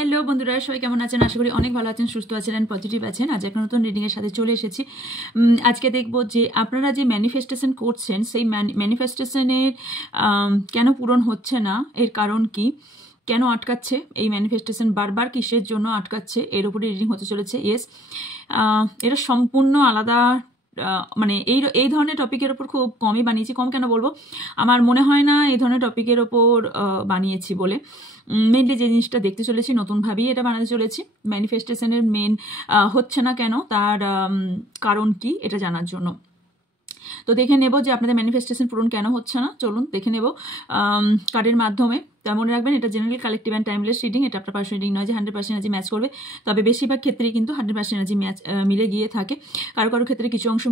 Hello বন্ধুরা, সবাই কেমন আছেন? আশা করি অনেক ভালো আছেন, সুস্থ আছেন অ্যান্ড পজিটিভ আছেন। আজ একটা নতুন রিডিংয়ের সাথে চলে এসেছি। আজকে দেখব যে আপনারা যে ম্যানিফেস্টেশন করছেন সেই ম্যানিফেস্টেশনের কেন পূরণ হচ্ছে না, এর কারণ কি, কেন আটকাচ্ছে এই ম্যানিফেস্টেশন, বারবার কিসের জন্য আটকাচ্ছে, এর উপরে রিডিং হতে চলেছে। ইয়েস, এটা সম্পূর্ণ আলাদা, মানে এই ধরনের টপিকের ওপর খুব কমই বানিয়েছি। কম কেন বলবো, আমার মনে হয় না এই ধরনের টপিকের ওপর বানিয়েছি বলে। মেনলি যে জিনিসটা দেখতে চলেছি নতুনভাবেই এটা বানাতে চলেছি। ম্যানিফেস্টেশনের মেন হচ্ছে না কেন, তার কারণ কি, এটা জানার জন্য। তো দেখে নেব যে আপনাদের ম্যানিফেস্টেশন পূরণ কেন হচ্ছে না। চলুন দেখে নেব কার্ডের মাধ্যমে। তা মনে রাখবেন, এটা general, collective and timeless reading. এটা আপনার পার্সোনাল রিডিং নয় যে 100% এনার্জি ম্যাচ করবে, তবে বেশিরভাগ ক্ষেত্রেই কিন্তু 100% এনার্জি ম্যাচ মিলে গিয়ে থাকে। কারো কারো ক্ষেত্রে কিছু অংশ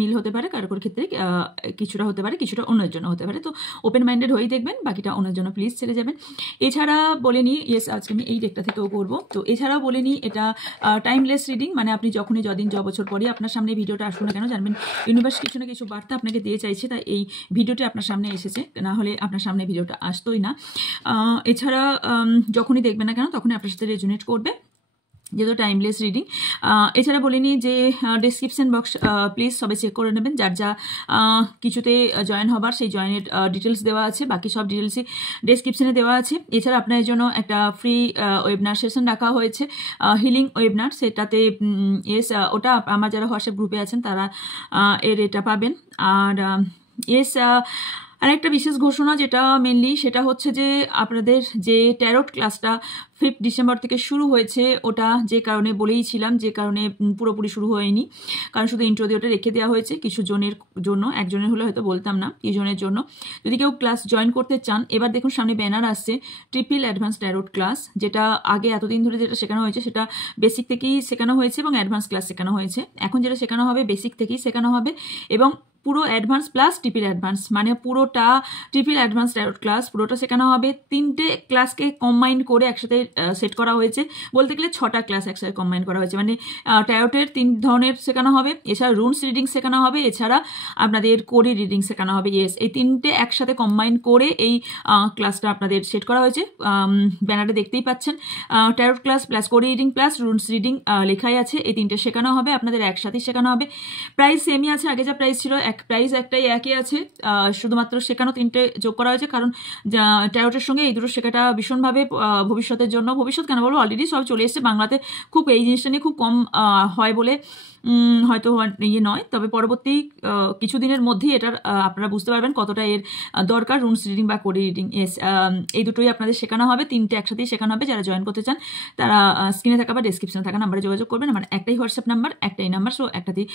মিল হতে পারে, কারো কারো ক্ষেত্রে কিছুটা হতে পারে, কিছুটা অন্যের জন্য হতে পারে। তো ওপেন মাইন্ডেড হয়েই দেখবেন, বাকিটা অন্যের জন্য প্লিজ ছেড়ে যাবেন। এছাড়া বলে নিই, ইয়েস আজকে আমি এই ডেকটা থেকেও করবো। তো এছাড়াও বলে নিই, এটা টাইমলেস রিডিং, মানে আপনি যখনই যদিন বছর পরে আপনার সামনে ভিডিওটা আসুন না কেন, জানবেন ইউনিভার্স কিছু না কিছু বার্তা আপনাকে দিয়ে চাইছে, তাই এই ভিডিওটি আপনার সামনে এসেছে, না হলে আপনার সামনে ভিডিওটা আসতোই না। এছাড়া যখনই দেখবেন না কেন তখনই আপনার সাথে রেজোনেট করবে, যেহেতু টাইমলেস রিডিং। এছাড়া বলে নিই যে ডেসক্রিপশন বক্স প্লিজ সবাই চেক করে নেবেন। যার যা কিছুতে জয়েন হবার সেই জয়েনের ডিটেলস দেওয়া আছে, বাকি সব ডিটেলসই ডেসক্রিপশনে দেওয়া আছে। এছাড়া আপনার জন্য একটা ফ্রি ওয়েবনার সেশন রাখা হয়েছে, হিলিং ওয়েবনার। সেটাতে ওটা আমার যারা হোয়াটসঅ্যাপ গ্রুপে আছেন তারা এটা পাবেন। আর আরেকটা বিশেষ ঘোষণা যেটা মেনলি, সেটা হচ্ছে যে আপনাদের যে ট্যারোট ক্লাসটা 5 ডিসেম্বর থেকে শুরু হয়েছে, ওটা যে কারণে বলেইছিলাম, যে কারণে পুরোপুরি শুরু হয়নি, কারণ শুধু ইন্ট্রো দিয়ে ওটা রেখে দেওয়া হয়েছে কিছু জনের জন্য। একজনের হলে হয়তো বলতাম না, কি জনের জন্য। যদি কেউ ক্লাস জয়েন করতে চান, এবার দেখুন সামনে ব্যানার আসছে, ট্রিপল অ্যাডভান্স ট্যারোট ক্লাস, যেটা আগে এতদিন ধরে যেটা শেখানো হয়েছে সেটা বেসিক থেকেই শেখানো হয়েছে এবং অ্যাডভান্স ক্লাস শেখানো হয়েছে। এখন যেটা শেখানো হবে বেসিক থেকেই শেখানো হবে এবং পুরো অ্যাডভান্স প্লাস ট্রিপল অ্যাডভান্স, মানে পুরোটা ট্রিপল অ্যাডভান্স ট্যারোট ক্লাস পুরোটা শেখানো হবে। 3টে ক্লাসকে কম্বাইন করে একসাথে সেট করা হয়েছে, বলতে গেলে 6টা ক্লাস একসাথে কম্বাইন করা হয়েছে। মানে ট্যারোটের 3 ধরনের শেখানো হবে, এছাড়া রুনস রিডিং শেখানো হবে, এছাড়া আপনাদের কোডি রিডিং শেখানো হবে। ইয়েস, এই 3টে একসাথে কম্বাইন করে এই ক্লাসটা আপনাদের সেট করা হয়েছে। ব্যানারে দেখতেই পাচ্ছেন, tarot class plus Cody reading plus runes reading লেখাই আছে। এই 3টে শেখানো হবে, আপনাদের একসাথেই শেখানো হবে। প্রাইস সেমই আছে, আগে যা প্রাইস ছিল প্রাইস একটাই একই আছে, শুধুমাত্র শেখানো 3টে যোগ করা হয়েছে, কারণ ট্যারোটের সঙ্গে এই দুটো শেখাটা ভীষণভাবে ভবিষ্যতের জন্য, ভবিষ্যৎ কেন বলবো, অলরেডি সব চলে এসছে বাংলাতে। খুব এই জিনিসটা নিয়ে খুব কম হয় বলে হয়তো নয়, তবে পরবর্তী কিছুদিনের মধ্যেই এটার আপনারা বুঝতে পারবেন কতটা এর দরকার, রুনস রিডিং বা কোডি রিডিং। এই দুটোই আপনাদের শেখানো হবে, 3টে একসাথেই শেখানো হবে। যারা জয়েন করতে চান তারা স্ক্রিনে থাকা বা ডেসক্রিপশনে থাকা নাম্বারে যোগাযোগ করবেন। আমার একটাই হোয়াটসঅ্যাপ নাম্বার, একটাই নাম্বার, সো একটাতেই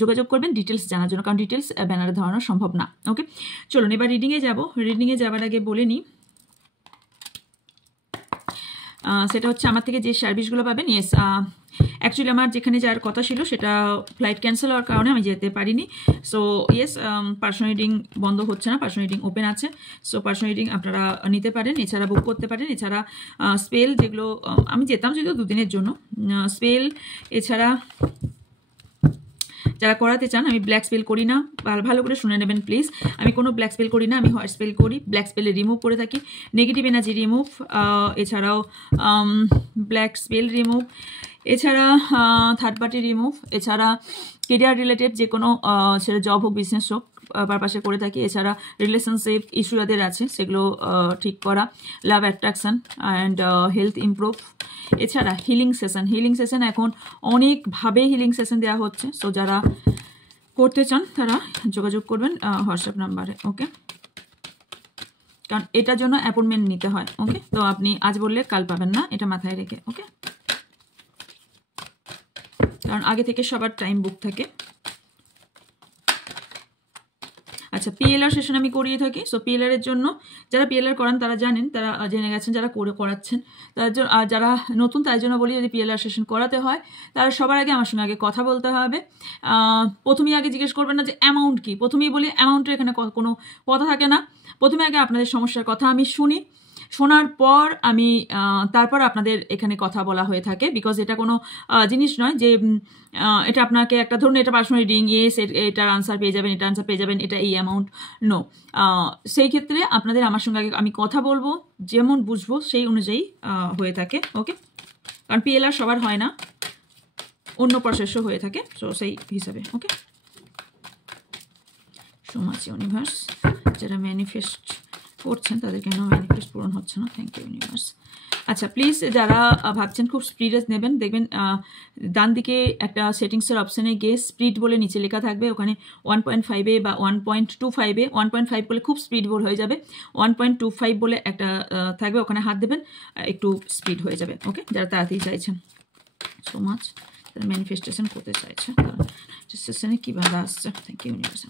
যোগাযোগ করবেন ডিটেলস জানার জন্য, কারণ ডিটেলস ব্যানারে ধরানো সম্ভব না। ওকে, চলুন এবার রিডিংয়ে যাব। রিডিংয়ে যাবার আগে বলে নিই, সেটা হচ্ছে আমার থেকে যে সার্ভিসগুলো পাবেন। ইয়েস, অ্যাকচুয়ালি আমার যেখানে যাওয়ার কথা ছিল সেটা ফ্লাইট ক্যান্সেল হওয়ার কারণে আমি যেতে পারিনি। সো ইয়েস, পার্সোনাল রিডিং বন্ধ হচ্ছে না, পার্সোনাল রিডিং ওপেন আছে। সো পার্সোনাল রিডিং আপনারা নিতে পারেন, এছাড়া বুক করতে পারেন। এছাড়া স্পেল, যেগুলো আমি যেতাম যদিও 2 দিনের জন্য, স্পেল এছাড়া যারা করাতে চান, আমি ব্ল্যাক স্পেল করি না, ভালো করে শুনে নেবেন প্লিজ। আমি কোনো ব্ল্যাক স্পেল করি না, আমি হোয়াইট স্পেল করি। ব্ল্যাক স্পেলে রিমুভ করে থাকি, নেগেটিভ এনার্জি রিমুভ, এছাড়াও ব্ল্যাক স্পেল রিমুভ, এছাড়া থার্ড পার্টি রিমুভ, এছাড়া কেরিয়ার রিলেটেড যে কোনো, সেটা জব হোক বিজনেস হোক, পারপাসে করে থাকি। এছাড়া রিলেশনশিপ ইস্যু যাদের আছে সেগুলো ঠিক করা, লাভ অ্যাট্রাকশন অ্যান্ড হেলথ ইমপ্রুভ। এছাড়া হিলিং সেশন এখন অনেকভাবে হিলিং সেশন দেওয়া হচ্ছে। সো যারা করতে চান তারা যোগাযোগ করবেন হোয়াটসঅ্যাপ নাম্বারে। ওকে, কারণ এটার জন্য অ্যাপয়েন্টমেন্ট নিতে হয়। ওকে, তো আপনি আজ বললে কাল পাবেন না, এটা মাথায় রেখে। ওকে, কারণ আগে থেকে সবার টাইম বুক থাকে। আচ্ছা, পিএলআর সেশন আমি করিয়ে থাকি। সো পিএলআর এর জন্য যারা পিএলআর করান তারা জানেন, তারা জেনে গেছেন, যারা করাচ্ছেন তার জন্য, আর যারা নতুন তার জন্য বলি, যদি পিএলআর সেশন করাতে হয় তারা সবার আগে আমার সঙ্গে আগে কথা বলতে হবে। প্রথমেই আগে জিজ্ঞেস করবেন না যে অ্যামাউন্ট কি, প্রথমেই বলি অ্যামাউন্টের এখানে কোনো কথা থাকে না। প্রথমে আগে আপনাদের সমস্যার কথা আমি শুনি, শোনার পর আমি তারপর আপনাদের এখানে কথা বলা হয়ে থাকে, বিকজ এটা কোনো জিনিস নয় যে এটা আপনাকে একটা ধরুন এটা পার্সোনাল রিডিং, ইয়েস এটার আনসার পেয়ে যাবেন, এটা আনসার পেয়ে যাবেন, এটা এই অ্যামাউন্ট, নো। সেই ক্ষেত্রে আপনাদের আমার সঙ্গে আগে আমি কথা বলবো, যেমন বুঝবো সেই অনুযায়ী হয়ে থাকে। ওকে, কারণ পিএলআর সবার হয় না, অন্য প্রসেসও হয়ে থাকে, সো সেই হিসাবে। ওকে, সো মাচ ইউনিভার্স, যারা ম্যানিফেস্ট করছেন তাদের কেন ম্যানিফেস্ট পূরণ হচ্ছে না? Thank you universe. আচ্ছা, প্লিজ যারা ভাবছেন খুব স্পিডে নেবেন, দেখবেন ডান দিকে একটা সেটিংসের অপশানে গিয়ে স্পিড বলে নিচে লেখা থাকবে, ওখানে 1.5-এ বা 1.25-এ, 1.5 বলে খুব স্পিড বল হয়ে যাবে, 1.25 বলে একটা থাকবে, ওখানে হাত দেবেন, একটু স্পিড হয়ে যাবে। ওকে, যারা তাড়াতাড়ি চাইছেন, সো মাচ তারা ম্যানিফেস্টেশন করতে চাইছে, সেশনে কী বাধা আসছে? Thank you universe.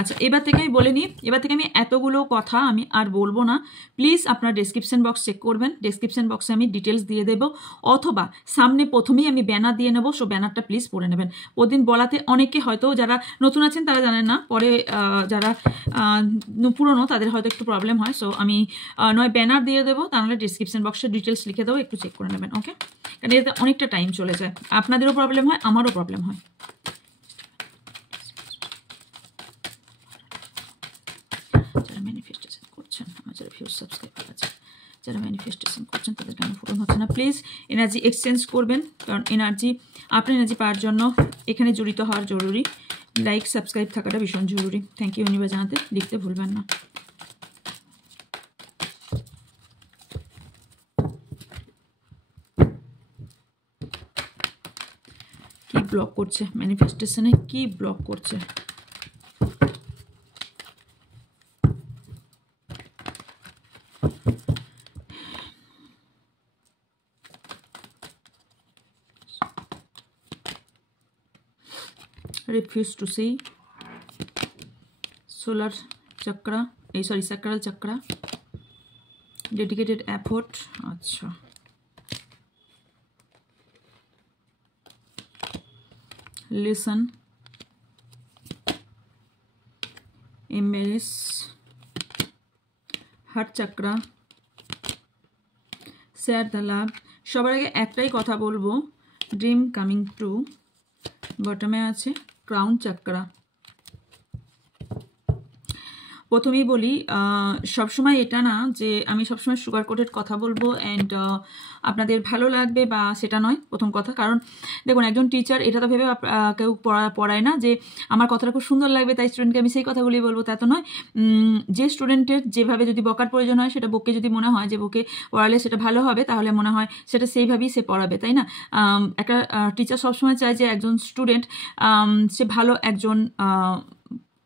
আচ্ছা, এবার থেকে আমি বলে নিই, এবার থেকে আমি এতগুলো কথা আমি আর বলবো না। প্লিজ আপনার ডেসক্রিপশন বক্স চেক করবেন, ডেসক্রিপশন বক্সে আমি ডিটেলস দিয়ে দেবো, অথবা সামনে প্রথমেই আমি ব্যানার দিয়ে নেবো, সো ব্যানারটা প্লিজ পড়ে নেবেন। ওদিন বলাতে অনেকে হয়তো যারা নতুন আছেন তারা জানেন না, পরে যারা পুরনো তাদের হয়তো একটু প্রবলেম হয়, সো আমি নয় ব্যানার দিয়ে দেবো, তাহলে ডেসক্রিপশন বক্সে ডিটেলস লিখে দেবো, একটু চেক করে নেবেন। ওকে, কারণ এতে অনেকটা টাইম চলে যায়, আপনাদেরও প্রবলেম হয়, আমারও প্রবলেম হয়। যারা ম্যানিফেস্টেশন করছেন, আমার যারা ভিউজ সাবস্ক্রাইবার আছে, যারা ম্যানিফেস্টেশন করছেন তাদের কেন পূরণ হচ্ছে না? প্লিজ এনার্জি এক্সচেঞ্জ করবেন, কারণ এনার্জি, আপনার এনার্জি পাওয়ার জন্য এখানে জড়িত হওয়ার জরুরি, লাইক সাবস্ক্রাইব থাকাটা ভীষণ জরুরি। থ্যাংক ইউ ইউনিভার্স জানাতে, লিখতে ভুলবেন না। কি ব্লক করছে ম্যানিফেস্টেশনে, কি ব্লক করছে? refuse to see solar chakra, sacral chakra, dedicated effort। আচ্ছা, listen, embrace, heart chakra, share the love। সবার আগে একটাই কথা বলবো, ড্রিম কামিং ট্রু, বটমে আছে ক্রাউন চাকরা। প্রথমেই বলি, সবসময় এটা না যে আমি সবসময় সুগার কোটেড কথা বলবো অ্যান্ড আপনাদের ভালো লাগবে বা সেটা নয়, প্রথম কথা। কারণ দেখুন, একজন টিচার এটা তো ভেবে কেউ পড়ায় না যে আমার কথাটা খুব সুন্দর লাগবে তাই স্টুডেন্টকে আমি সেই কথাগুলি বলবো, তা তো নয়। যে স্টুডেন্টের যেভাবে যদি বকার প্রয়োজন হয়, সেটা বকে যদি মনে হয় যে বকে পড়ালে সেটা ভালো হবে, তাহলে মনে হয় সেটা সেইভাবেই সে পড়াবে, তাই না? একটা টিচার সবসময় চায় যে একজন স্টুডেন্ট সে ভালো একজন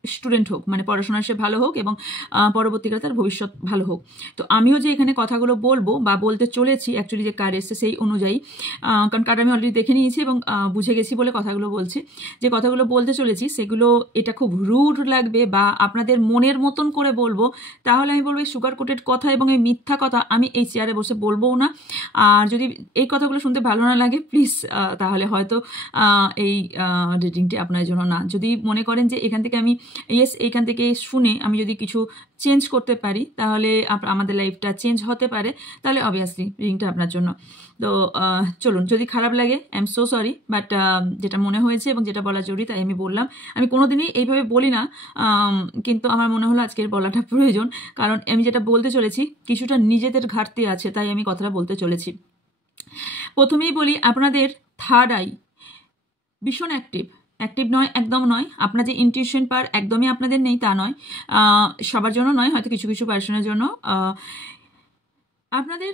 স্টুডেন্ট হোক, মানে পড়াশোনায় সে ভালো হোক এবং পরবর্তীকালে তার ভবিষ্যৎ ভালো হোক। তো আমিও যে এখানে কথাগুলো বলবো বা বলতে চলেছি, অ্যাকচুয়ালি যে কার্ড এসছে সেই অনুযায়ী, কারণ কার্ড আমি অলরেডি দেখে নিয়েছি এবং বুঝে গেছি বলে কথাগুলো বলছি। যে কথাগুলো বলতে চলেছি সেগুলো এটা খুব রুড লাগবে বা আপনাদের মনের মতন করে বলবো, তাহলে আমি বলবো এই সুগার কোটেড কথা এবং এই মিথ্যা কথা আমি এই চেয়ারে বসে বলবোও না। আর যদি এই কথাগুলো শুনতে ভালো না লাগে, প্লিজ তাহলে হয়তো এই রিডিংটি আপনার জন্য না। যদি মনে করেন যে এখান থেকে আমি এইখান থেকে শুনে আমি যদি কিছু চেঞ্জ করতে পারি, তাহলে আমাদের লাইফটা চেঞ্জ হতে পারে, তাহলে অবভিয়াসলি রিডিংটা আপনার জন্য। তো চলুন, যদি খারাপ লাগে I am so sorry, but যেটা মনে হয়েছে এবং যেটা বলা জরুরি তাই আমি বললাম। আমি কোনোদিনই এইভাবে বলি না, কিন্তু আমার মনে হলো আজকের বলাটা প্রয়োজন, কারণ আমি যেটা বলতে চলেছি কিছুটা নিজেদের ঘাটতি আছে, তাই আমি কথাটা বলতে চলেছি। প্রথমেই বলি, আপনাদের থার্ড আই ভীষণ অ্যাক্টিভ নয়, একদম নয়। আপনার যে ইনটিউশন পাওয়ার একদমই আপনাদের নেই তা নয়, সবার জন্য নয়, হয়তো কিছু কিছু পার্সনের জন্য। আপনাদের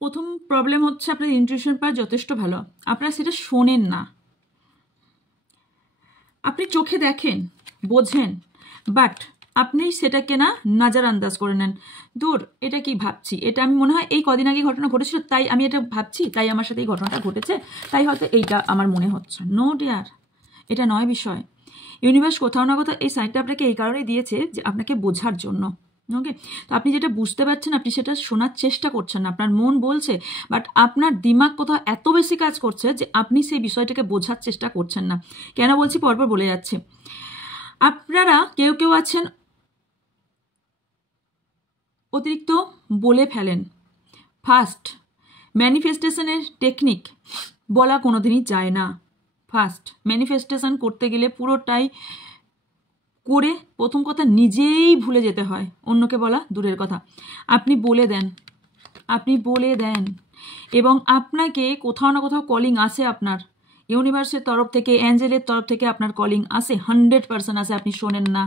প্রথম প্রবলেম হচ্ছে আপনাদের ইনটিউশন পাওয়ার যথেষ্ট ভালো, আপনারা সেটা শোনেন না। আপনি চোখে দেখেন, বোঝেন, বাট আপনি সেটাকে না নজর আন্দাজ করে নেন। দূর, এটা কি ভাবছি, এটা আমি মনে হয় এই কদিন আগে ঘটনা ঘটেছিল তাই আমি এটা ভাবছি, তাই আমার সাথে এই ঘটনাটা ঘটেছে, তাই হয়তো এইটা আমার মনে হচ্ছে। নো ডিয়ার, এটা নয় বিষয়। ইউনিভার্স কোথাও না কোথাও এই সাইনটা আপনাকে এই কারণেই দিয়েছে যে আপনাকে বোঝার জন্য। ওকে, তো আপনি যেটা বুঝতে পারছেন আপনি সেটা শোনার চেষ্টা করছেন না, আপনার মন বলছে, বাট আপনার দিমাগ কোথাও এত বেশি কাজ করছে যে আপনি সেই বিষয়টাকে বোঝার চেষ্টা করছেন না। কেন বলছি পরপর বলে যাচ্ছে। আপনারা কেউ কেউ আছেন অতিরিক্ত বলে ফেলেন। ফার্স্ট, ম্যানিফেস্টেশনের টেকনিক বলা কোনোদিনই যায় না। ফার্স্ট, ম্যানিফেস্টেশন করতে গেলে পুরোটাই করে প্রথম কথা নিজেই ভুলে যেতে হয়, অন্যকে বলা দূরের কথা। আপনি বলে দেন এবং আপনাকে কোথাও না কোথাও কলিং আসে, আপনার ইউনিভার্সের তরফ থেকে, অ্যাঞ্জেলের তরফ থেকে আপনার কলিং আসে, 100% আসে। আপনি শোনেন না,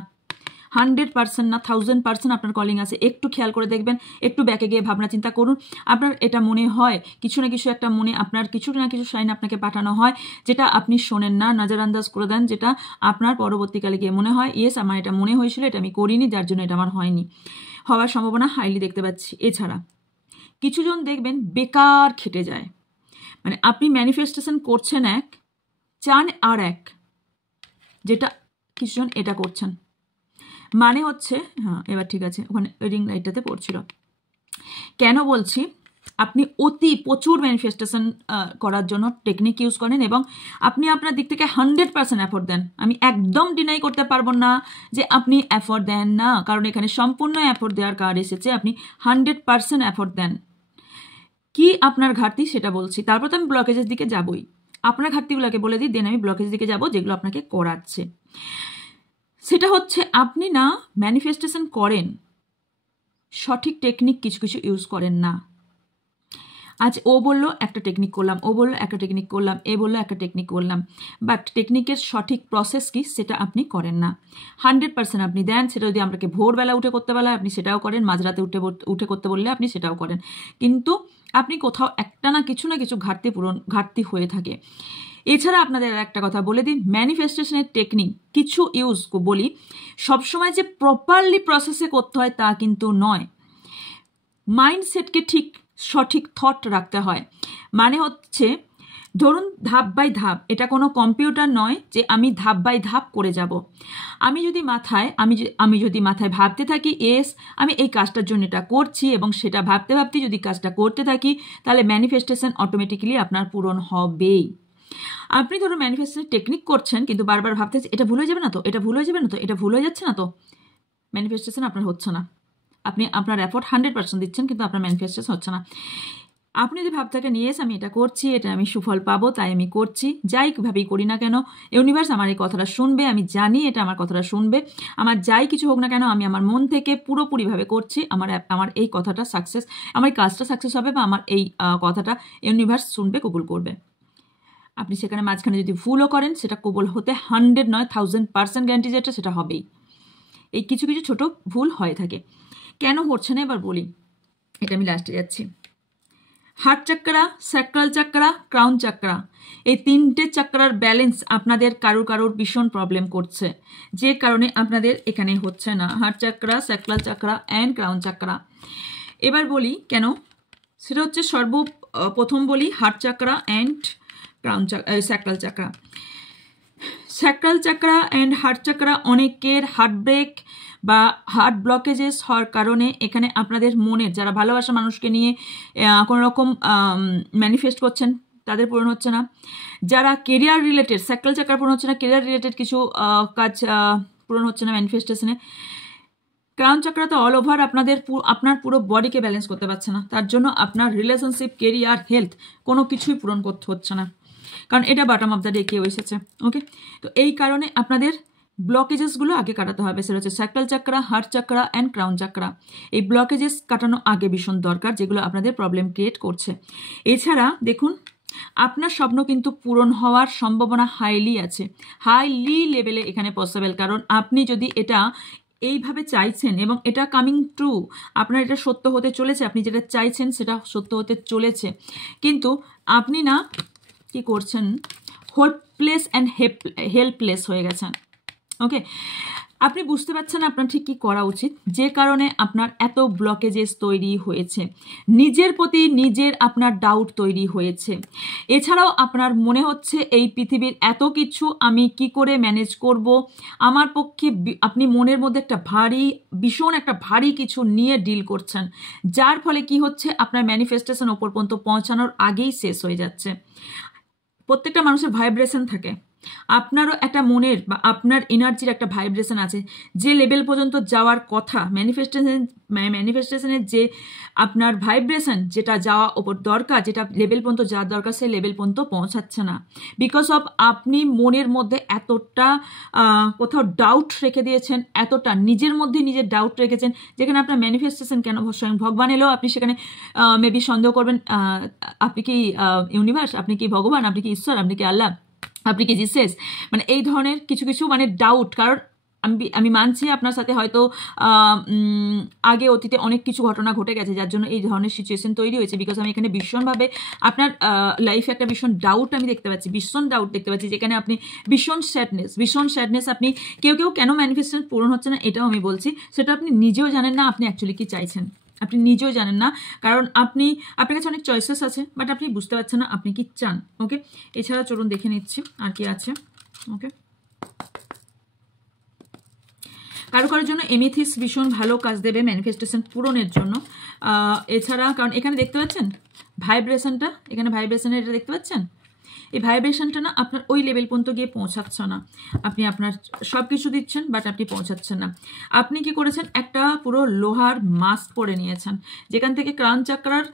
100% না, 1000% আপনার কলিং আসে। একটু খেয়াল করে দেখবেন, একটু ব্যাকে গিয়ে ভাবনা চিন্তা করুন। আপনার এটা মনে হয় কিছু না কিছু একটা মনে আপনার কিছু না কিছু সাইন আপনাকে পাঠানো হয়, যেটা আপনি শোনেন না, নজরআন্দাজ করে দেন, যেটা আপনার পরবর্তীকালে গিয়ে মনে হয় ইয়েস আমার এটা মনে হয়েছিল, এটা আমি করিনি, যার জন্য এটা আমার হয়নি। হওয়ার সম্ভাবনা হাইলি দেখতে পাচ্ছি। এছাড়া কিছুজন দেখবেন বেকার খেটে যায়, মানে আপনি ম্যানিফেস্টেশন করছেন এক, চান আর এক, যেটা কিছুজন এটা করছেন। মানে হচ্ছে, হ্যাঁ এবার ঠিক আছে, ওখানে রিং লাইটটাতে পড়ছিল। কেন বলছি, আপনি প্রচুর ম্যানিফেস্টেশন করার জন্য টেকনিক ইউজ করেন এবং আপনি আপনার দিক থেকে 100% এফোর্ট দেন। আমি একদম ডিনাই করতে পারবো না যে আপনি এফোর্ট দেন না, কারণ এখানে সম্পূর্ণ এফোর্ট দেওয়ার কার্ড এসেছে। আপনি 100% এফোর্ট দেন। কি আপনার ঘাটতি সেটা বলছি, তারপর তো আমি ব্লকেজের দিকে যাবই। আপনার ঘাটতিগুলোকে বলে দিই, দেন আমি ব্লকেজের দিকে যাব, যেগুলো আপনাকে করাচ্ছে। সেটা হচ্ছে আপনি না ম্যানিফেস্টেশন করেন, সঠিক টেকনিক কিছু কিছু ইউজ করেন না। আজ ও বললো একটা টেকনিক করলাম, ও বললো একটা টেকনিক করলাম, এ বললো একটা টেকনিক করলাম, বাট টেকনিকের সঠিক প্রসেস কি সেটা আপনি করেন না। 100% আপনি দেন, সেটা যদি আপনাকে ভোরবেলা উঠে করতে বলে আপনি সেটাও করেন, মাঝরাতে উঠে করতে বললে আপনি সেটাও করেন, কিন্তু আপনি কোথাও একটা না কিছু ঘাটতি হয়ে থাকে। এছাড়া আপনাদের একটা কথা বলে দিই, ম্যানিফেস্টেশনের টেকনিক কিছু ইউজ বলি, সবসময় যে প্রপারলি প্রসেসে করতে হয় তা কিন্তু নয়। মাইন্ডসেটকে ঠিক সঠিক থট রাখতে হয়। মানে হচ্ছে ধরুন ধাপ বাই ধাপ, এটা কোনো কম্পিউটার নয় যে আমি ধাপ বাই ধাপ করে যাব। আমি যদি মাথায় ভাবতে থাকি এস আমি এই কাজটার জন্য এটা করছি এবং সেটা ভাবতে ভাবতে যদি কাজটা করতে থাকি, তাহলে ম্যানিফেস্টেশন অটোমেটিক্যালি আপনার পূরণ হবেই। আপনি ধরুন ম্যানিফেস্টেশন টেকনিক করছেন কিন্তু বারবার ভাবতে এটা ভুল হয়ে যাবে না তো, এটা ভুল হয়ে যাবে না তো, এটা ভুল হয়ে যাচ্ছে না তো, ম্যানিফেস্টেশন আপনার হচ্ছে না। আপনি আপনার এফোর্ট 100% দিচ্ছেন কিন্তু আপনার ম্যানিফেস্টেশন হচ্ছে না। আপনি যদি ভাবতে নিয়ে আমি এটা করছি, এটা আমি সুফল পাবো তাই আমি করছি, যাই ভাবেই করি না কেন ইউনিভার্স আমার এই কথাটা শুনবে, আমি জানি এটা আমার কথাটা শুনবে, আমার যাই কিছু হোক না কেন আমি আমার মন থেকে পুরোপুরিভাবে করছি, আমার এই কথাটা সাকসেস, আমার এই কাজটা সাকসেস হবে বা আমার এই কথাটা ইউনিভার্স শুনবে, কবুল করবে। আপনি সেখানে মাঝখানে যদি ভুলও করেন সেটা কবুল হতে 100 নয় 1000% গ্যারান্টি যেটা সেটা হবেই। এই কিছু কিছু ছোট ভুল হয়ে থাকে। কেন হচ্ছে না এবার বলি, এটা আমি লাস্টে যাচ্ছি। Heart chakra, sacral চাকরা, crown chakra, এই তিনটে চাকরার ব্যালেন্স আপনাদের কারোর ভীষণ প্রবলেম করছে, যে কারণে আপনাদের এখানে হচ্ছে না। Heart chakra, sacral chakra and crown chakra. এবার বলি কেন, সেটা হচ্ছে সর্বপ্রথম বলি heart chakra and sacral chakra. Sacral chakra and heart chakra অনেকের হার্ট ব্রেক বা হার্ট ব্লকেজেস হওয়ার কারণে এখানে আপনাদের মনের যারা ভালোবাসা মানুষকে নিয়ে কোনো রকম ম্যানিফেস্ট করছেন তাদের পূরণ হচ্ছে না। যারা কেরিয়ার রিলেটেড, স্যাক্রাল চাকরা পূরণ হচ্ছে না, কেরিয়ার রিলেটেড কিছু কাজ পূরণ হচ্ছে না ম্যানিফেস্টেশনে। ক্রাউন চাকরা তো অল ওভার আপনার পুরো বডিকে ব্যালেন্স করতে পারছে না, তার জন্য আপনার রিলেশনশিপ, কেরিয়ার, হেলথ কোনো কিছুই পূরণ করতে হচ্ছে না, কারণ এটা বটম অফ দ্য ডে কেউ এসেছে। ওকে, তো এই কারণে আপনাদের ব্লকেজেসগুলো আগে কাটাতে হবে, সেটা হচ্ছে sacral chakra, heart chakra and crown chakra. এই ব্লকেজেস কাটানো আগে ভীষণ দরকার, যেগুলো আপনাদের প্রবলেম ক্রিয়েট করছে। এছাড়া দেখুন আপনার স্বপ্ন কিন্তু পূরণ হওয়ার সম্ভাবনা হাইলি আছে, হাইলি লেভেলে এখানে পসিবল, কারণ আপনি যদি এটা এইভাবে চাইছেন এবং এটা কামিং ট্রু, আপনার এটা সত্য হতে চলেছে, আপনি যেটা চাইছেন সেটা সত্য হতে চলেছে, কিন্তু আপনি না কি করছেন, হোপলেস অ্যান্ড হেল্পলেস হয়ে গেছেন। ওকে, আপনি বুঝতে পারছেন আপনার ঠিক কী করা উচিত, যে কারণে আপনার এত ব্লকেজেস তৈরি হয়েছে, নিজের প্রতি নিজের আপনার ডাউট তৈরি হয়েছে। এছাড়াও আপনার মনে হচ্ছে এই পৃথিবীর এত কিছু আমি কি করে ম্যানেজ করব, আমার পক্ষে আপনি মনের মধ্যে একটা ভীষণ একটা ভারী কিছু নিয়ে ডিল করছেন, যার ফলে কি হচ্ছে আপনার ম্যানিফেস্টেশন ওপর পর্যন্ত পৌঁছানোর আগেই শেষ হয়ে যাচ্ছে। প্রত্যেকটা মানুষের ভাইব্রেশন থাকে, আপনারও একটা মনের বা আপনার এনার্জির একটা ভাইব্রেশন আছে, যে লেভেল পর্যন্ত যাওয়ার কথা ম্যানিফেস্টেশনের যে আপনার ভাইব্রেশন যেটা যাওয়া ওপর দরকার, যেটা লেভেল পর্যন্ত যাওয়ার দরকার, সেই লেভেল পর্যন্ত পৌঁছাচ্ছে না। বিকজ অফ আপনি মনের মধ্যে এতটা কোথাও ডাউট রেখে দিয়েছেন, এতটা নিজের মধ্যে নিজের ডাউট রেখেছেন, যেখানে আপনার ম্যানিফেস্টেশন কেন স্বয়ং ভগবান এলেও আপনি সেখানে মেবি সন্দেহ করবেন, আপনি কি ইউনিভার্স, আপনি কি ভগবান, আপনি কি ঈশ্বর, আপনি কি আল্লাহ, আপনি কি জিসাস, মানে এই ধরনের কিছু কিছু মানে ডাউট। কারণ আমি মানছি আপনার সাথে হয়তো আগে অতীতে অনেক কিছু ঘটনা ঘটে গেছে যার জন্য এই ধরনের সিচুয়েশন তৈরি হয়েছে। বিকজ আমি এখানে ভীষণভাবে আপনার লাইফে একটা ভীষণ ডাউট আমি দেখতে পাচ্ছি, ভীষণ ডাউট দেখতে পাচ্ছি, যেখানে আপনি ভীষণ স্যাডনেস আপনি কেউ কেন ম্যানিফেস্টেশন পূরণ হচ্ছে না এটাও আমি বলছি, সেটা আপনি নিজেও জানেন না আপনি অ্যাকচুয়ালি কি চাইছেন, আপনি নিজেও জানেন না। কারণ আপনার কাছে অনেক চয়েসেস আছে, বাট আপনি বুঝতে পারছেন না আপনি কি চান। ওকে, এছাড়া চলুন দেখে নিচ্ছি আর কি আছে। ওকে, কারোর জন্য এমিথিস ভীষণ ভালো কাজ দেবে ম্যানিফেস্টেশন পূরণের জন্য। এছাড়া কারণ এখানে দেখতে পাচ্ছেন ভাইব্রেশনটা, এখানে ভাইব্রেশনের এটা দেখতে পাচ্ছেন, এই ভাইব্রেশনটা না আপনার ওই লেভেল পর্যন্ত গিয়ে পৌঁছাচ্ছে না। আপনি আপনার সব কিছু দিচ্ছেন বাট আপনি পৌঁছাচ্ছেন না। আপনি কি করেছেন, একটা পুরো লোহার মাস্ক পরে নিয়েছেন, যেখান থেকে ক্রাউন চাকরার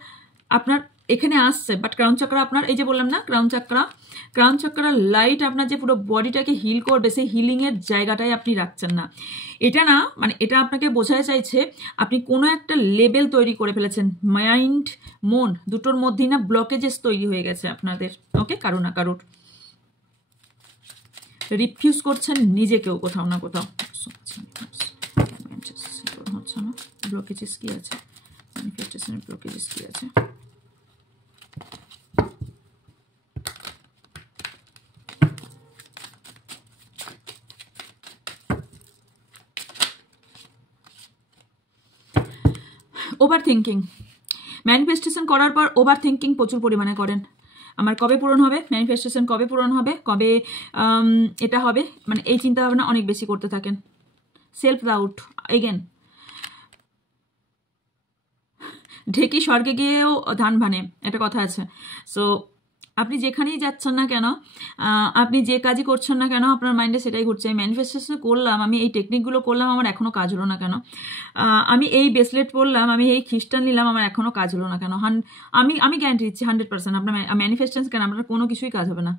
আপনার এখানে আসছে, বাট ক্রাউন চাকরা আপনার এই যে বললাম না, ক্রাউন চাকরার লাইট আপনার যে পুরো বডিটাকে হিল করবে, সেই হিলিংয়ের জায়গাটাই আপনি রাখছেন না। এটা না মানে এটা আপনাকে বোঝাতে চাইছে আপনি কোনো একটা লেভেল তৈরি করে ফেলেছেন, মাইন্ড মন দুটোর মধ্যেই না ব্লকেজেস তৈরি হয়ে গেছে আপনাদের। ওকে, কারো না কারোর রিফিউজ করছেন নিজেকেও কোথাও না কোথাও, হচ্ছে না। ব্লকেজেস কি আছে, ম্যানিফেস্টেশনের ব্লকেজেস কি আছে? ওভার থিঙ্কিং, ম্যানিফেস্টেশন করার পর ওভার থিঙ্কিং প্রচুর পরিমাণে করেন। আমার কবে পূরণ হবে, ম্যানিফেস্টেশন কবে পূরণ হবে, কবে এটা হবে, মানে এই চিন্তা ভাবনা অনেক বেশি করতে থাকেন। সেলফ ডাউট এগেন, ঢেকি স্বর্গে গিয়েও ধান ভানে একটা কথা আছে। সো আপনি যেখানেই যাচ্ছেন না কেন, আপনি যে কাজই করছেন না কেন, আপনার মাইন্ডে সেটাই ঘুরছে। আমি ম্যানিফেস্টেশন করলাম, আমি এই টেকনিকগুলো করলাম, আমার এখনও কাজ হলো না কেন, আমি এই ব্রেসলেট পরলাম, আমি এই খ্রিস্টান নিলাম, আমার এখনও কাজ হলো না কেন। আমি গ্যারান্টি দিচ্ছি 100% আপনার ম্যানিফেস্টেশন কেন আপনার কোনো কিছুই কাজ হবে না।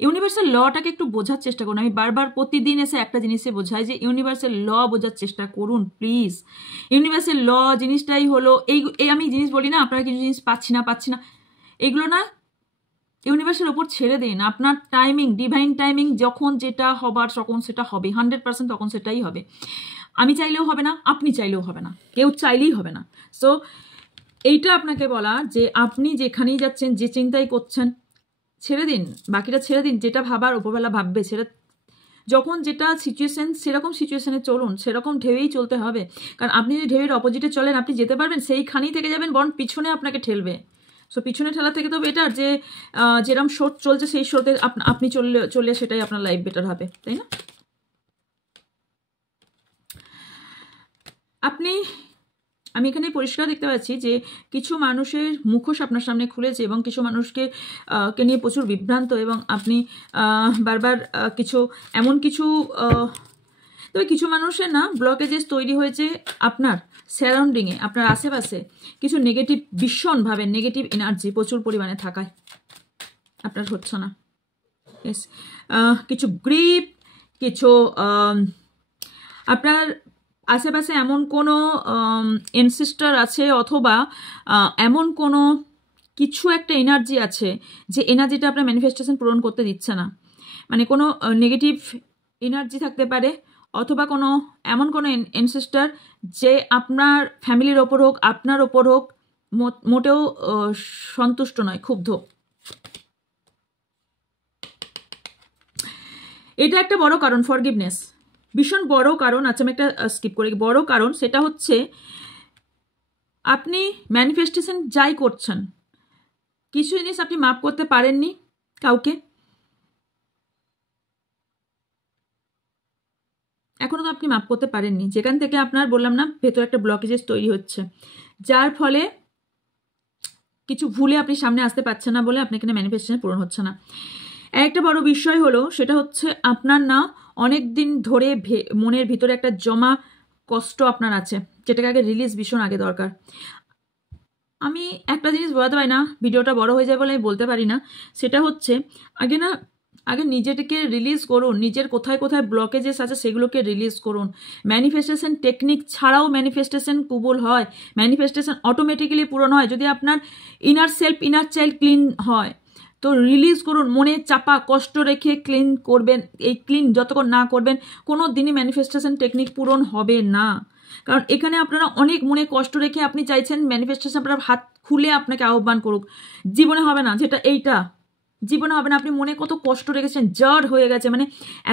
ইউনিভার্সাল লটাকে একটু বোঝার চেষ্টা করুন। আমি বারবার প্রতিদিন এসে একটা জিনিসে বোঝাই যে ইউনিভার্সাল ল বোঝার চেষ্টা করুন প্লিজ। ইউনিভার্সাল ল জিনিসটাই হলো এই আমি জিনিস বলি না আপনারা কিছু জিনিস পাচ্ছি না, এগুলো না ইউনিভার্সের ওপর ছেড়ে দিন। আপনার টাইমিং, ডিভাইন টাইমিং, যখন যেটা হবার তখন সেটা হবে, 100% তখন সেটাই হবে। আমি চাইলেও হবে না, আপনি চাইলেও হবে না, কেউ চাইলেই হবে না। সো এইটা আপনাকে বলা যে আপনি যেখানেই যাচ্ছেন, যে চিন্তাই করছেন, ছেড়ে দিন, বাকিটা ছেড়ে দিন। যেটা ভাবার উপরবেলা ভাববে, সেটা যখন যেটা সিচুয়েশন, সেরকম সিচুয়েশনে চলুন, সেরকম ঢেউই চলতে হবে। কারণ আপনি যদি ঢেউয়ের অপোজিটে চলেন, আপনি যেতে পারবেন, সেইখানেই থেকে যাবেন, বরং পিছনে আপনাকে ঠেলবে। সো পিছনে ঠেলা থেকে তো বেটার যে যেরকম শোট চলছে সেই শোতে আপনি চললে সেটাই আপনার লাইফ বেটার হবে, তাই না? আমি এখানে পরিষ্কার দেখতে পাচ্ছি যে কিছু মানুষের মুখোশ আপনার সামনে খুলেছে এবং কিছু মানুষকে নিয়ে প্রচুর বিভ্রান্ত, এবং আপনি বারবার এমন কিছু তবে কিছু মানুষের না ব্লকেজেস তৈরি হয়েছে আপনার সারাউন্ডিংয়ে, আপনার আশেপাশে কিছু নেগেটিভ, ভীষণভাবে নেগেটিভ এনার্জি প্রচুর পরিমাণে থাকায় আপনার হচ্ছে না। কিছু গ্রিপ, কিছু আপনার আশেপাশে এমন কোনো এনসিস্টার আছে, অথবা এমন কোনো কিছু একটা এনার্জি আছে যে এনার্জিটা আপনার ম্যানিফেস্টেশন পূরণ করতে দিচ্ছে না। মানে কোনো নেগেটিভ এনার্জি থাকতে পারে, অথবা এমন কোনো এনসিস্টার যে আপনার ফ্যামিলির ওপর হোক, আপনার ওপর হোক, মোটেও সন্তুষ্ট নয়, ক্ষুব্ধ। এটা একটা বড় কারণ, ফরগিভনেস ভীষণ বড় কারণ। আচ্ছা, আমি একটা স্কিপ করি। বড় কারণ সেটা হচ্ছে আপনি ম্যানিফেস্টেশন যাই করছেন, কিছু জিনিস আপনি মাপ করতে পারেননি কাউকে, এখনো তো আপনি মাপ করতে পারেননি, যেখান থেকে আপনার বললাম না ভেতরে একটা ব্লকেজেস তৈরি হচ্ছে, যার ফলে কিছু ভুলে আপনি সামনে আসতে পারছেন না বলে আপনি এখানে ম্যানিফেস্টেশন পূরণ হচ্ছে না। একটা বড় বিষয় হলো সেটা হচ্ছে আপনার না অনেক দিন ধরে মনের ভিতরে একটা জমা কষ্ট আপনার আছে, যেটাকে আগে রিলিজ ভীষণ আগে দরকার। আমি একটা জিনিস বলতে পারি না, ভিডিওটা বড় হয়ে যায় বলে আমি বলতে পারি না, সেটা হচ্ছে আগে নিজেকে রিলিজ করুন, নিজের কোথায় কোথায় ব্লকেজেস আছে সেগুলোকে রিলিজ করুন। ম্যানিফেস্টেশন টেকনিক ছাড়াও ম্যানিফেস্টেশন কবুল হয়, ম্যানিফেস্টেশন অটোমেটিক্যালি পূরণ হয় যদি আপনার inner self inner child clean হয়। তো রিলিজ করুন, মনে চাপা কষ্ট রেখে ক্লিন করবেন, এই ক্লিন যতক্ষণ না করবেন কোনো দিনই ম্যানিফেস্টেশন টেকনিক পূরণ হবে না। কারণ এখানে আপনারা অনেক মনে কষ্ট রেখে আপনি চাইছেন ম্যানিফেস্টেশন আপনার হাত খুলে আপনাকে আহ্বান করুক, জীবনে হবে না, যেটা এইটা জীবনে হবে না। আপনি মনে কত কষ্ট রেখেছেন, জার্ড হয়ে গেছে, মানে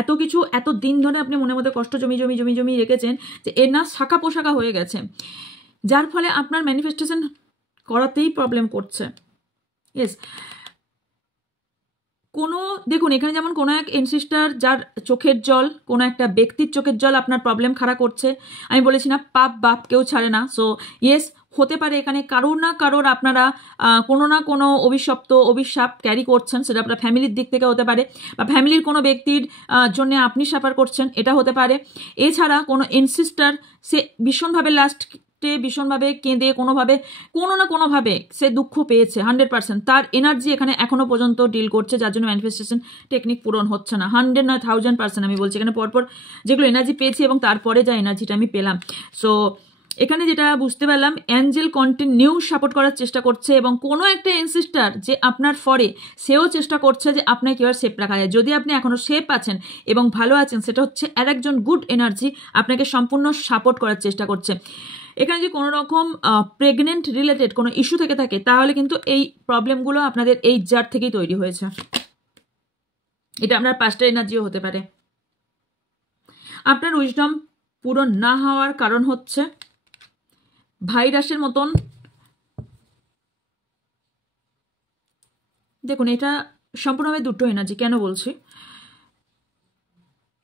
এত কিছু এত দিন ধরে আপনি মনের মধ্যে কষ্ট জমি জমি জমি জমি রেখেছেন যে এর না শাখা পোশাকা হয়ে গেছে, যার ফলে আপনার ম্যানিফেস্টেশন করাতেই প্রবলেম করছে। ইয়েস, কোনো দেখুন এখানে যেমন কোনো এক এনসিস্টার যার চোখের জল, কোনো একটা ব্যক্তির চোখের জল আপনার প্রবলেম খাড়া করছে। আমি বলেছি না পাপ বাপ কেউ ছাড়ে না। সো ইয়েস, হতে পারে এখানে কারোর না কারোর আপনারা কোনো না কোনো অভিশাপ ক্যারি করছেন, সেটা আপনার ফ্যামিলির দিক থেকে হতে পারে বা ফ্যামিলির কোনো ব্যক্তির জন্য আপনি সাফার করছেন, এটা হতে পারে। এছাড়া কোনো এনসিস্টার সে ভীষণভাবে ভীষণভাবে কেঁদে কোনো না কোনোভাবে সে দুঃখ পেয়েছে 100%, তার এনার্জি এখানে এখনো পর্যন্ত ডিল করছে, যার জন্য ম্যানিফেস্টেশন টেকনিক পূরণ হচ্ছে না। 100 নয় 1000% আমি বলছি, এখানে পরপর যেগুলো এনার্জি পেয়েছি এবং তারপরে যা এনার্জিটা আমি পেলাম। সো এখানে যেটা বুঝতে পারলাম, অ্যাঞ্জেল কন্টিনিউ সাপোর্ট করার চেষ্টা করছে এবং কোনো একটা এনসিস্টার যে আপনার ফরে সেও চেষ্টা করছে যে আপনাকে কীভাবে সেফ রাখা যায়। যদি আপনি এখনও সেফ আছেন এবং ভালো আছেন, সেটা হচ্ছে আর একজন গুড এনার্জি আপনাকে সম্পূর্ণ সাপোর্ট করার চেষ্টা করছে। এখানে যদি কোনো রকম প্রেগনেন্ট রিলেটেড কোনো ইস্যু থেকে থাকে তাহলে কিন্তু এই প্রবলেমগুলো আপনাদের এই জার থেকেই তৈরি হয়েছে। এটা আপনার পাস্টের এনার্জিও হতে পারে। আপনার উইজডম পূরণ না হওয়ার কারণ হচ্ছে ভাইরাসের মতন, দেখুন এটা সম্পূর্ণভাবে দুটো এনার্জি। কেন বলছি,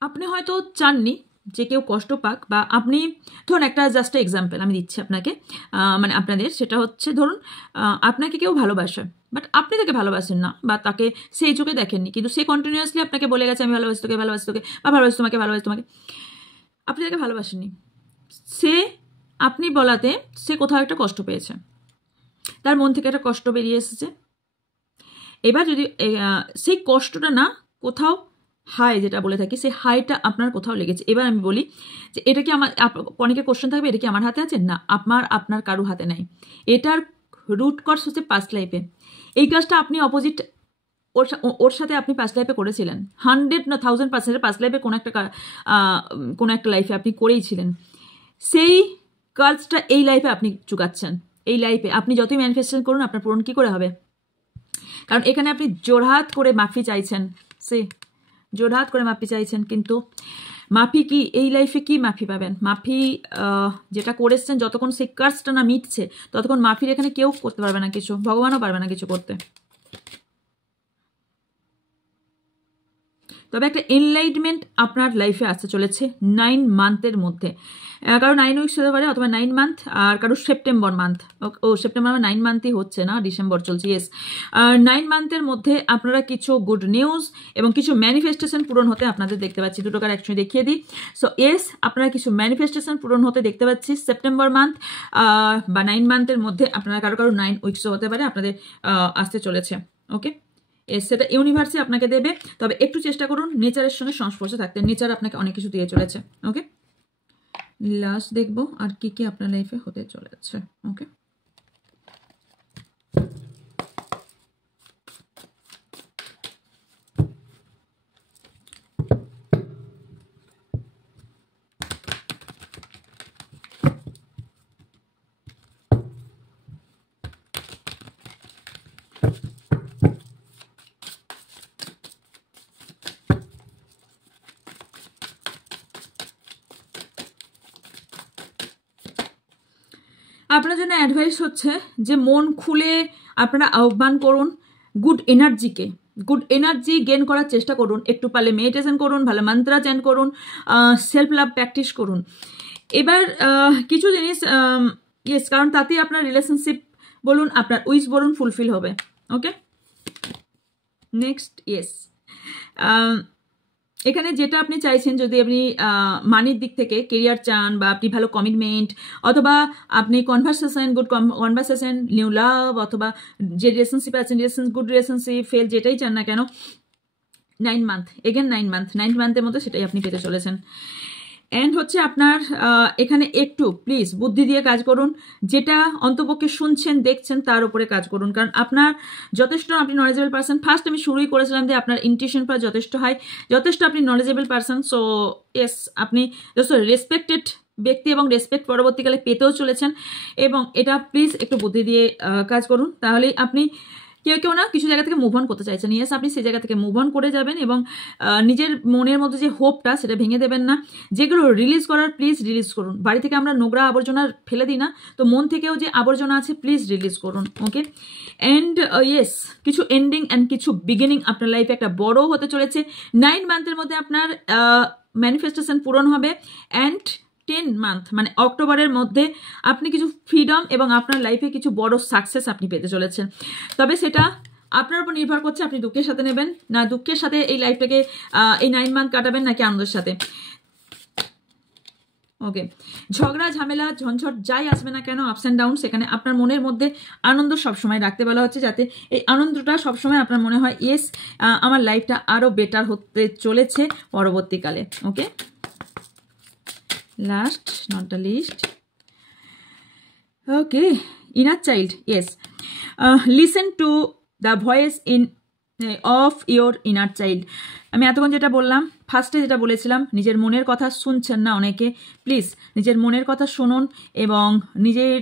আপনি হয়তো চাননি যে কেউ কষ্ট পাক, বা আপনি ধরুন একটা জাস্ট এক্সাম্পল আমি দিচ্ছি আপনাকে, মানে আপনাদের, সেটা হচ্ছে ধরুন আপনাকে কেউ ভালোবাসে বাট আপনি তাকে ভালোবাসেন না বা তাকে সেই চোখে দেখেননি, কিন্তু সে কন্টিনিউয়াসলি আপনাকে বলে গেছে আমি ভালোবাসি তোকে, ভালোবাসি তোকে, বা ভালোবাসি তোমাকে, ভালোবাসি তোমাকে। আপনি তাকে ভালোবাসেননি, সে আপনি বলাতে সে কোথাও একটা কষ্ট পেয়েছে, তার মন থেকে একটা কষ্ট বেরিয়ে এসেছে। এবার যদি সেই কষ্টটা না কোথাও হাই যেটা বলে থাকি, সেই হাইটা আপনার কোথাও লেগেছে। এবার আমি বলি যে এটা কি আমার, অনেকের কোশ্চেন থাকবে এটা কি আমার হাতে আছে? না, আপনার কারো হাতে নাই। এটার রুট কজ হচ্ছে পাস্ট লাইফে। এই কাজটা আপনি অপোজিট ওর সাথে আপনি পাস্ট লাইফে করেছিলেন, 100 না 1000% পাস্ট লাইফে কোনো একটা লাইফে আপনি করেইছিলেন। সেই কাজটা এই লাইফে আপনি চুকাচ্ছেন। এই লাইফে আপনি যতই ম্যানিফেস্টেশন করুন আপনার পূরণ কী করে হবে? কারণ এখানে আপনি জোরহাত করে মাফি চাইছেন, জোরহাত করে মাফি চাইছেন, কিন্তু মাফি কি এই লাইফে কি মাফি পাবেন? মাফি যেটা করেছেন, যতক্ষণ সেই কার্সটা না মিটছে ততক্ষণ মাফির এখানে কেউ করতে পারবে না কিছু, ভগবানও পারবে না কিছু করতে। তবে একটা এনলাইটমেন্ট আপনার লাইফে আসতে চলেছে 9 মান্থের মধ্যে। কারো 9 উইকস হতে পারে অথবা 9 মান্থ, আর কারো সেপ্টেম্বর মান্থ। সেপ্টেম্বর 9 মান্থই হচ্ছে না, ডিসেম্বর চলছে। ইয়েস, 9 মান্থের মধ্যে আপনারা কিছু গুড নিউজ এবং কিছু ম্যানিফেস্টেশন পূরণ হতে আপনাদের দেখতে পাচ্ছি। দুটো কার একসঙ্গে দেখিয়ে দিই। সো ইয়েস, আপনারা কিছু ম্যানিফেস্টেশন পূরণ হতে দেখতে পাচ্ছি সেপ্টেম্বর মান্থ বা 9 মান্থের মধ্যে। আপনারা কারো 9 উইকসও হতে পারে আপনাদের আসতে চলেছে। ওকে, সেটা ইউনিভার্সে আপনাকে দেবে, তবে একটু চেষ্টা করুন নেচারের সঙ্গে সংস্পর্শে থাকতে। নেচার আপনাকে অনেক কিছু দিয়ে চলেছে। ওকে, লাস্ট দেখবো আর কি কি আপনার লাইফে হতে চলেছে। ওকে, আপনার জন্য অ্যাডভাইস হচ্ছে যে মন খুলে আপনারা আহ্বান করুন গুড এনার্জিকে। গুড এনার্জি গেন করার চেষ্টা করুন। একটু পারলে মেডিটেশন করুন, ভালো মন্ত্র চ্যান্ট করুন, সেলফ লাভ প্র্যাকটিস করুন। এবার কিছু জিনিস ইয়েস, কারণ তাতেই আপনার রিলেশনশিপ বলুন, আপনার উইশ বলুন, ফুলফিল হবে। ওকে, নেক্সট ইয়েস, এখানে যেটা আপনি চাইছেন, যদি আপনি মানির দিক থেকে কেরিয়ার চান, বা আপনি ভালো কমিটমেন্ট, অথবা আপনি কনভারসেশন, গুড কনভারসেশন, নিউ লাভ, অথবা যে রিলেশনশিপ আছেন, গুড রিলেশনশিপ, ফেল, যেটাই চান না কেন, 9 মান্থ, এগেন 9 মান্থের মধ্যে সেটাই আপনি পেতে চলেছেন। অ্যান্ড হচ্ছে আপনার এখানে একটু প্লিজ বুদ্ধি দিয়ে কাজ করুন, যেটা অন্তপক্ষে শুনছেন দেখছেন তার উপরে কাজ করুন, কারণ আপনার যথেষ্ট, আপনি নলেজেবল পারসন। ফার্স্ট আমি শুরুই করেছিলাম যে আপনার ইনটিউশন পাওয়ার যথেষ্ট হাই, যথেষ্ট আপনি নলেজেবল পারসন। সো ইয়েস, আপনি যথেষ্ট রেসপেক্টেড ব্যক্তি এবং রেসপেক্ট পরবর্তীকালে পেতেও চলেছেন, এবং এটা প্লিজ একটু বুদ্ধি দিয়ে কাজ করুন, তাহলেই আপনি কেউ না কিছু জায়গা থেকে মুভ অন করতে চাইছেন। ইয়েস, আপনি সেই জায়গা থেকে মুভ অন করে যাবেন, এবং নিজের মনের মধ্যে যে হোপটা সেটা ভেঙে দেবেন না। যেগুলো রিলিজ করার প্লিজ রিলিজ করুন। বাড়ি থেকে আমরা নোংরা আবর্জনা ফেলে দিই না, তো মন থেকেও যে আবর্জনা আছে প্লিজ রিলিজ করুন। ওকে, অ্যান্ড ইয়েস, কিছু এন্ডিং অ্যান্ড কিছু বিগিনিং আপনার লাইফে একটা বড় হতে চলেছে। 9 মান্থের মধ্যে আপনার ম্যানিফেস্টেশন পূরণ হবে, অ্যান্ড 10 মান্থ মানে অক্টোবরের মধ্যে আপনি কিছু ফ্রিডম এবং আপনার লাইফে কিছু বড় সাকসেস আপনি পেতে চলেছেন। তবে সেটা আপনার উপর নির্ভর করছে, আপনি দুঃখের সাথে নেবেন না, দুঃখের সাথে এই লাইফটাকে এই 9 মান্থ কাটাবেন, নাকি আনন্দের সাথে। ওকে, ঝগড়া ঝামেলা ঝঞ্ঝট যাই আসবে না কেন, আপস অ্যান্ড ডাউন, সেখানে আপনার মনের মধ্যে আনন্দ সবসময় রাখতে বলা হচ্ছে, যাতে এই আনন্দটা সবসময় আপনার মনে হয় ইয়েস আমার লাইফটা আরও বেটার হতে চলেছে পরবর্তীকালে। ওকে, last not the least, okay, inner child, yes, listen to the voice of your inner child. আমি এতক্ষণ যেটা বললাম, ফার্স্টে যেটা বলেছিলাম, নিজের মনের কথা শুনছেন না অনেকে, প্লিজ নিজের মনের কথা শুনুন এবং নিজের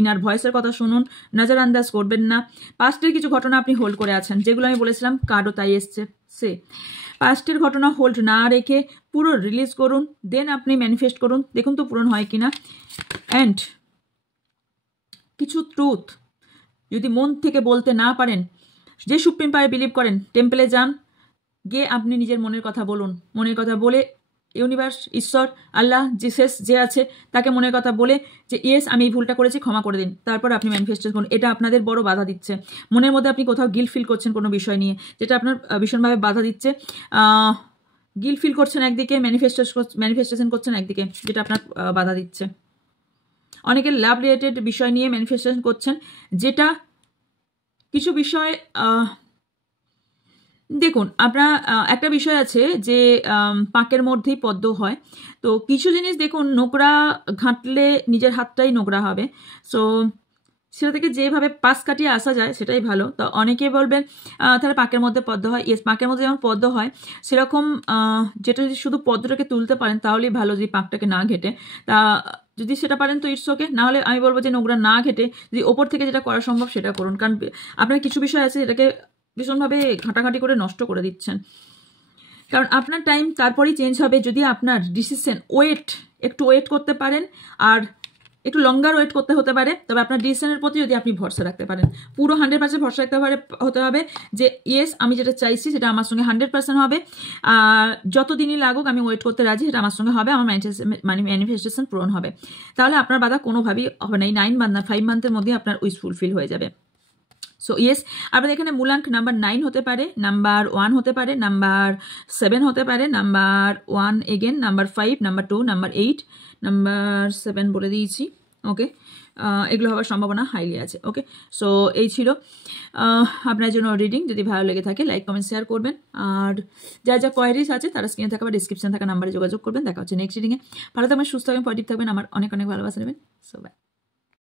ইনার ভয়েসের কথা শুনুন, নজর আন্দাজ করবেন না। পাস্টের কিছু ঘটনা আপনি হোল্ড করে আছেন, যেগুলো আমি বলেছিলাম কার্ডও তাই এসছে, সে পাস্টের ঘটনা হোল্ড না রেখে পুরো রিলিজ করুন, দেন আপনি ম্যানিফেস্ট করুন, দেখুন তো পূরণ হয় কিনা। অ্যান্ড কিছু ট্রুথ যদি মন থেকে বলতে না পারেন, যে সুপ্রিম পাওয়ারে বিলিভ করেন, টেম্পলে যান, গিয়ে আপনি নিজের মনের কথা বলুন। মনের কথা বলে ইউনিভার্স, ঈশ্বর, আল্লাহ, জিসাস যে আছে তাকে মনের কথা বলে যে ইয়েস আমি এই ভুলটা করেছি, ক্ষমা করে দিন, তারপর আপনি ম্যানিফেস্টেশন করুন। এটা আপনাদের বড় বাধা দিচ্ছে, মনের মধ্যে আপনি কোথাও গিল্ট ফিল করছেন কোনো বিষয় নিয়ে, যেটা আপনার ভীষণভাবে বাধা দিচ্ছে। গিল্ট ফিল করছেন একদিকে, ম্যানিফেস্টেশন করছেন একদিকে, যেটা আপনার বাধা দিচ্ছে। অনেকের লাভ রিলেটেড বিষয় নিয়ে ম্যানিফেস্টেশন করছেন, যেটা কিছু বিষয় দেখুন, আপনার একটা বিষয় আছে যে পাঁকের মধ্যেই পদ্ম হয়, তো কিছু জিনিস দেখুন নোংরা ঘাঁটলে নিজের হাতটাই নোংরা হবে। সো সেটা থেকে যেভাবে পাশ কাটিয়ে আসা যায় সেটাই ভালো। তো অনেকে বলবেন তাহলে পাঁকের মধ্যে পদ্ম হয়। ইয়েস, পাঁকের মধ্যে যেমন পদ্ম হয়, সেরকম যেটা যদি শুধু পদ্মটাকে তুলতে পারেন তাহলেই ভালো, যদি পাঁকটাকে না ঘেটে। তা যদি সেটা পারেন তো ইটস ওকে, নাহলে আমি বলবো যে নোংরা না ঘেটে যদি ওপর থেকে যেটা করা সম্ভব সেটা করুন, কারণ আপনার কিছু বিষয় আছে যেটাকে ভীষণভাবে ঘাঁটাঘাঁটি করে নষ্ট করে দিচ্ছেন। কারণ আপনার টাইম তারপরেই চেঞ্জ হবে যদি আপনার ডিসিশন একটু ওয়েট করতে পারেন, আর একটু লঙ্গার ওয়েট করতে হতে পারে, তবে আপনার ডিসিশনের প্রতি যদি আপনি ভরসা রাখতে পারেন, পুরো 100% ভরসা রাখতে হতে হবে যে ইয়েস আমি যেটা চাইছি সেটা আমার সঙ্গে 100% হবে, আর যতদিনই লাগুক আমি ওয়েট করতে রাজি, সেটা আমার সঙ্গে হবে, আমার ম্যানিফেস্টেশন পূরণ হবে। তাহলে আপনার বাধা কোনোভাবেই হবে না। এই 9 মান্থ না 5 মান্থের মধ্যে আপনার উইশ ফুলফিল হয়ে যাবে। সো ইয়েস, আপনাদের এখানে মূলাঙ্ক নাম্বার 9 হতে পারে, নাম্বার 1 হতে পারে, নাম্বার 7 হতে পারে, number 1 again, number 5, number 2, number 8, number 7 বলে দিয়েছি। ওকে, এগুলো হওয়ার সম্ভাবনা হাইলি আছে। ওকে, সো এই ছিল আপনার জন্য রিডিং। যদি ভালো লেগে থাকে লাইক কমেন্ট শেয়ার করবেন, আর যা কোয়ারিজ আছে তারা স্ক্রিনে থাকা বা ডিসক্রিপশন থাকা নাম্বারে যোগাযোগ করবেন। দেখা হচ্ছে নেক্সট রিডিংয়ে। ভালো থাকবেন, সুস্থ থাকবেন, পজিটিভ থাকবেন, আমার অনেক অনেক ভালোবাসা নেবেন। So by.